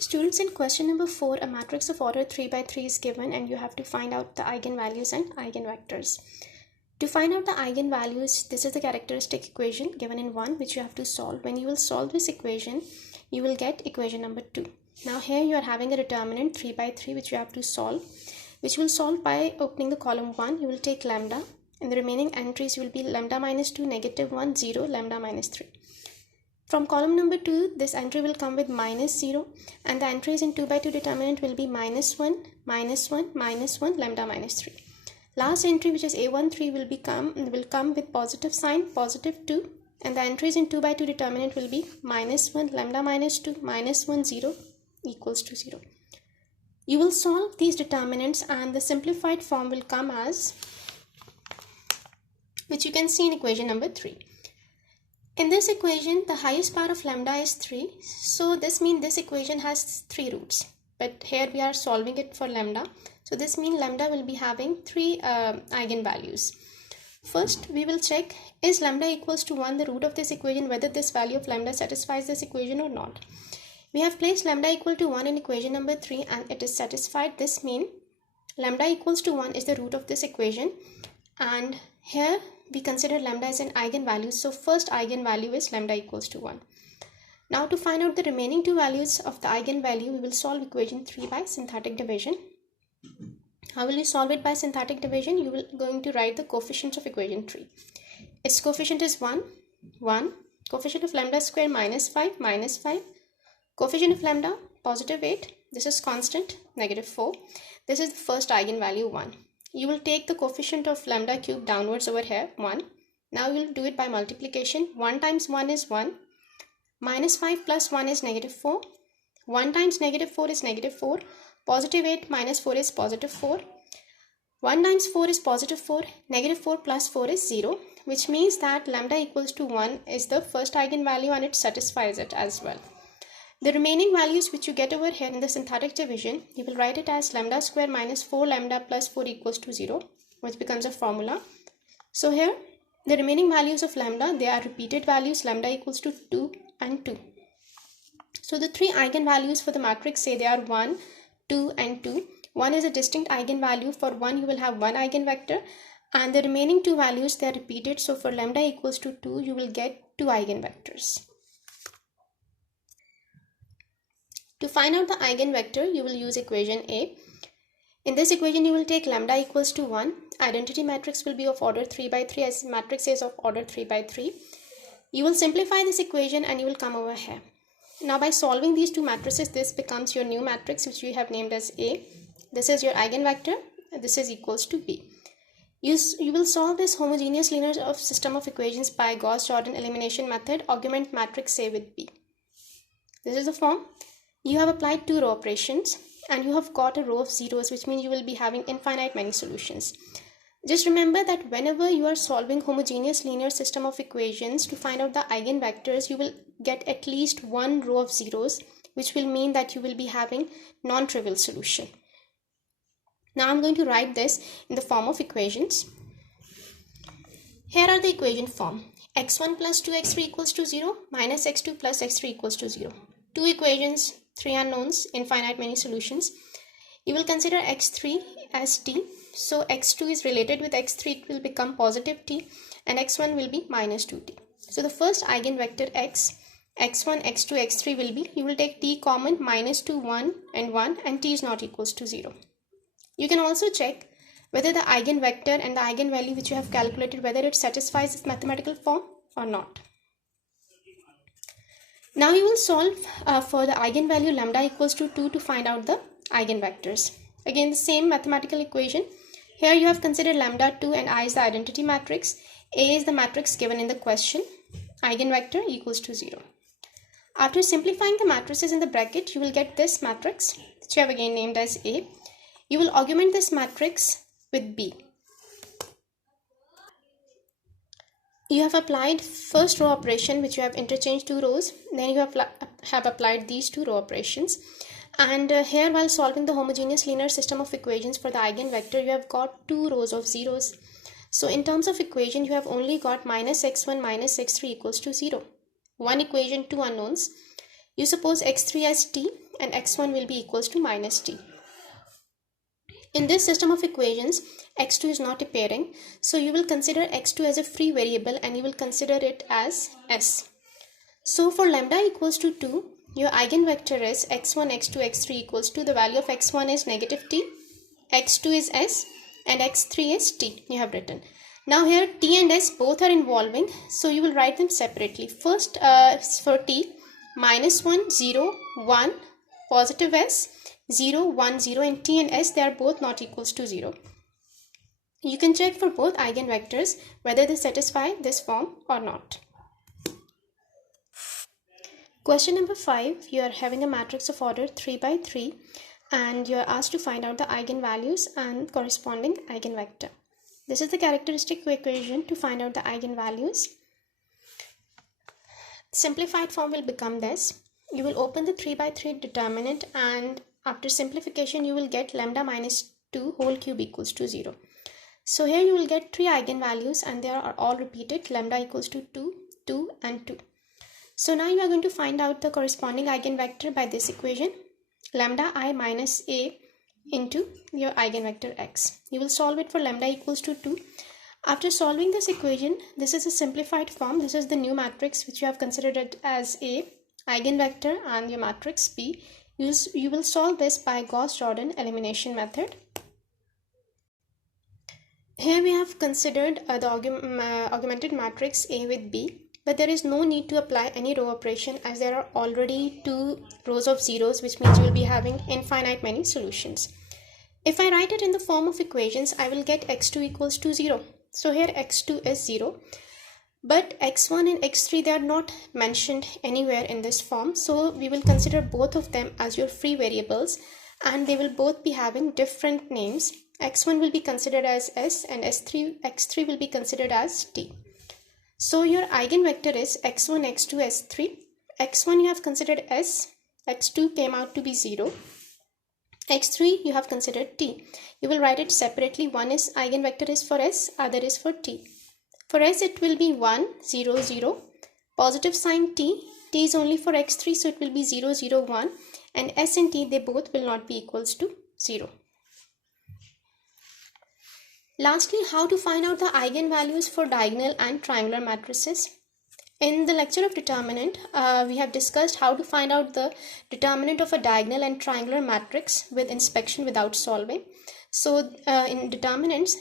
Students, in question number 4, a matrix of order 3 by 3 is given and you have to find out the eigenvalues and eigenvectors. To find out the eigenvalues, this is the characteristic equation given in 1 which you have to solve. When you will solve this equation, you will get equation number 2. Now here you are having a determinant 3 by 3 which you have to solve, which will solve by opening the column 1. You will take lambda and the remaining entries will be lambda minus 2, negative 1, 0, lambda minus 3. From column number 2, this entry will come with minus 0 and the entries in 2 by 2 determinant will be minus 1, minus 1, minus 1, lambda minus 3. Last entry, which is A13, will come with positive sign, positive 2, and the entries in 2 by 2 determinant will be minus 1, lambda minus 2, minus 1, 0 equals to 0. You will solve these determinants and the simplified form will come as, which you can see in equation number 3. In this equation, the highest power of lambda is 3, so this means this equation has 3 roots. But here we are solving it for lambda, so this means lambda will be having 3 eigenvalues. First, we will check, is lambda equals to 1 the root of this equation, whether this value of lambda satisfies this equation or not. We have placed lambda equal to 1 in equation number 3 and it is satisfied. This means lambda equals to 1 is the root of this equation, and here we consider lambda as an eigenvalue, so first eigenvalue is lambda equals to 1. Now to find out the remaining 2 values of the eigenvalue, we will solve equation 3 by synthetic division. How will you solve it by synthetic division? You will going to write the coefficients of equation 3. Its coefficient is 1, 1, coefficient of lambda square minus 5, minus 5, coefficient of lambda positive 8, this is constant, negative 4. This is the first eigenvalue 1. You will take the coefficient of lambda cube downwards over here, 1. Now you will do it by multiplication. 1 times 1 is 1. Minus 5 plus 1 is negative 4. 1 times negative 4 is negative 4. Positive 8 minus 4 is positive 4. 1 times 4 is positive 4. Negative 4 plus 4 is 0. Which means that lambda equals to 1 is the first eigenvalue and it satisfies it as well. The remaining values which you get over here in the synthetic division, you will write it as lambda square minus 4 lambda plus 4 equals to 0, which becomes a formula. So here, the remaining values of lambda, they are repeated values, lambda equals to 2 and 2. So the 3 eigenvalues for the matrix say they are 1, 2 and 2. 1 is a distinct eigenvalue. For 1, you will have 1 eigenvector and the remaining 2 values, they are repeated. So for lambda equals to 2, you will get 2 eigenvectors. To find out the eigenvector, you will use equation A. In this equation, you will take lambda equals to 1. Identity matrix will be of order 3 by 3 as matrix is of order 3 by 3. You will simplify this equation and you will come over here. Now by solving these 2 matrices, this becomes your new matrix which we have named as A. This is your eigenvector. This is equals to B. You will solve this homogeneous linear system of equations by Gauss-Jordan elimination method. Augment matrix A with B. This is the form. You have applied 2 row operations and you have got a row of zeros, which means you will be having infinite many solutions. Just remember that whenever you are solving homogeneous linear system of equations, to find out the eigenvectors, you will get at least 1 row of zeros, which will mean that you will be having non-trivial solution. Now I'm going to write this in the form of equations. Here are the equation form. x1 plus 2x3 equals to 0 minus x2 plus x3 equals to 0. 2 equations, 3 unknowns, infinite many solutions. You will consider x3 as t. So x2 is related with x3, it will become positive t and x1 will be minus 2t. So the first eigenvector x, x1, x2, x3 will be, you will take t common, minus 2, 1 and t is not equals to 0. You can also check whether the eigenvector and the eigenvalue which you have calculated, whether it satisfies this mathematical form or not. Now you will solve for the eigenvalue lambda equals to 2 to find out the eigenvectors. Again the same mathematical equation. Here you have considered lambda 2 and I is the identity matrix. A is the matrix given in the question. Eigenvector equals to 0. After simplifying the matrices in the bracket, you will get this matrix, which you have again named as A. You will augment this matrix with B. You have applied first row operation, which you have interchanged 2 rows. Then you have applied these 2 row operations. And here, while solving the homogeneous linear system of equations for the eigenvector, you have got 2 rows of zeros. So in terms of equation, you have only got minus x1 minus x3 equals to 0. One equation, 2 unknowns. You suppose x3 as t and x1 will be equals to minus t. In this system of equations, x2 is not appearing, so you will consider x2 as a free variable and you will consider it as s. So for lambda equals to 2, your eigenvector is x1, x2, x3 equals to the value of x1 is negative t, x2 is s, and x3 is t. You have written. Now here t and s both are involving, so you will write them separately. First for t, minus 1, 0, 1, positive s, 0, 1, 0, and t and s, they are both not equals to 0. You can check for both eigenvectors whether they satisfy this form or not. Question number 5, you are having a matrix of order 3 by 3 and you are asked to find out the eigenvalues and corresponding eigenvector. This is the characteristic equation to find out the eigenvalues. Simplified form will become this. You will open the 3 by 3 determinant and after simplification you will get lambda minus 2 whole cube equals to 0. So here you will get 3 eigenvalues and they are all repeated, lambda equals to 2, 2 and 2. So now you are going to find out the corresponding eigenvector by this equation, lambda I minus a into your eigenvector x. You will solve it for lambda equals to 2. After solving this equation, this is a simplified form. This is the new matrix which you have considered it as a eigenvector and your matrix B. You will solve this by Gauss-Jordan elimination method. Here we have considered the augmented matrix A with B, but there is no need to apply any row operation as there are already 2 rows of zeros, which means you will be having infinite many solutions. If I write it in the form of equations, I will get x2 equals to 0. So here x2 is 0, but x1 and x3, they are not mentioned anywhere in this form. So we will consider both of them as your free variables and they will both be having different names. x1 will be considered as s and x3 will be considered as t. So your eigenvector is x1, x2, s3. x1 you have considered s, x2 came out to be 0. x3 you have considered t. You will write it separately. One is eigenvector is for s, other is for t. For s it will be 1, 0, 0. Positive sign t. T is only for x3, so it will be 0, 0, 1. And s and t, they both will not be equals to 0. Lastly, how to find out the eigenvalues for diagonal and triangular matrices. In the lecture of determinant, we have discussed how to find out the determinant of a diagonal and triangular matrix with inspection without solving. So in determinants,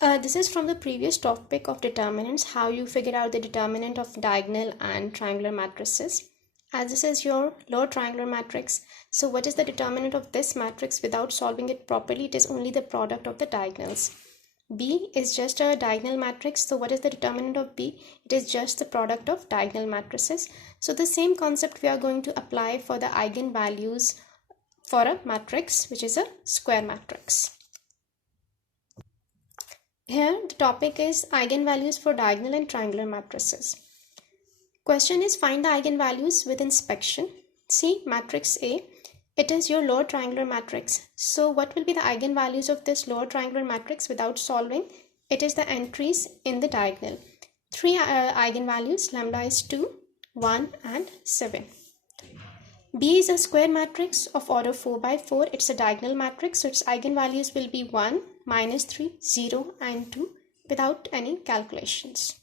this is from the previous topic of determinants, how you figure out the determinant of diagonal and triangular matrices. As this is your lower triangular matrix, so what is the determinant of this matrix without solving it properly? It is only the product of the diagonals. B is just a diagonal matrix, so what is the determinant of B? It is just the product of diagonal matrices. So the same concept we are going to apply for the eigenvalues for a matrix which is a square matrix. Here the topic is eigenvalues for diagonal and triangular matrices. Question is find the eigenvalues with inspection. See matrix A, it is your lower triangular matrix. So what will be the eigenvalues of this lower triangular matrix without solving? It is the entries in the diagonal. 3 eigenvalues, lambda is 2, 1 and 7. B is a square matrix of order 4 by 4. It's a diagonal matrix, so its eigenvalues will be 1, minus 3, 0 and 2 without any calculations.